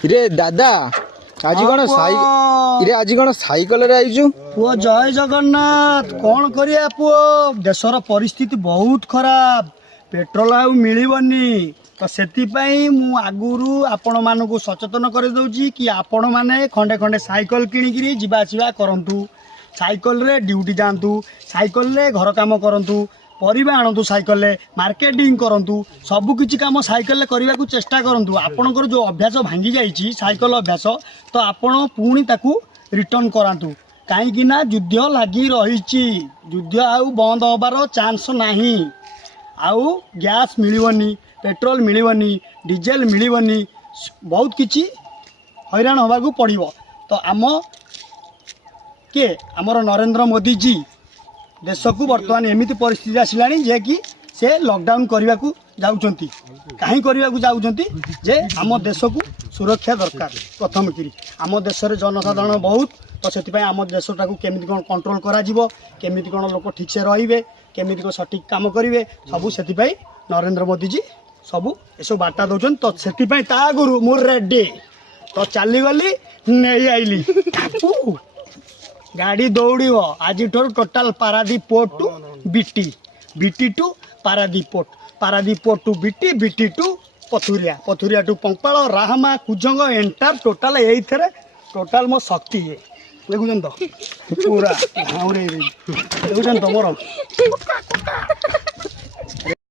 रे दादा आज कौन आज कौन साइकल रे आइजु पुओ जय जगन्नाथ कौन करिया पुओ देशर परिस्थिति बहुत खराब पेट्रोल आउ मिलबनी तो सेतिपाई मु आगुरु आपण मानकु सचेतन कर दउची कि आपण माने खंडे खंडे साइकल किनिकिरी जिबा आसिबा करंतु साइकल रे ड्यूटी जांतु साइकल रे घर काम करंतु परिबा आणंतु साइकल रे मार्केटिंग करंतु सब किछि काम साइकल रे करबा को चेष्टा करंतु आपणकर जो अभ्यास भांगी जाईची साइकल अभ्यास तो आपण पुणी ताकू रिटर्न करांतु कहीं ना युद्ध लगी रही युद्ध आउ बंद होबार चांस नहीं आउ गैस मिलबनी पेट्रोल मिलबनी डीजेल मिलबनी बहुत किछि हैरान होबा को पड़िबो तो आम के आमर नरेंद्र मोदी जी देश को बर्तमान एमिति परिस्थिति आसिलानी जे कि से लॉकडाउन करने को जाउछंती कहीं करने को जाउछंती जे आम देश को सुरक्षा दरकार प्रथम करी आम देश रे जनसाधारण बहुत तो से आम देशटा को केमिति कोन कंट्रोल करा जीवो केमिति कोन लोक ठीक से रहिबे केमिति को सटीक काम करिवे सबु सेति नरेंद्र मोदी जी सबु एसो बार्ता दउछन तो सेति ता गुरु मोर रेडी तो चली गली नहीं आइली गाड़ी दौड़ आज total Paradip port to BT BT to Paradip port to BT BT to Pathuria Pathuria to Pampal Rahama Kujang एंटार टोटाल यही टोटाल मो शक्ति है देखुन तो पूरा देखुन तो मोर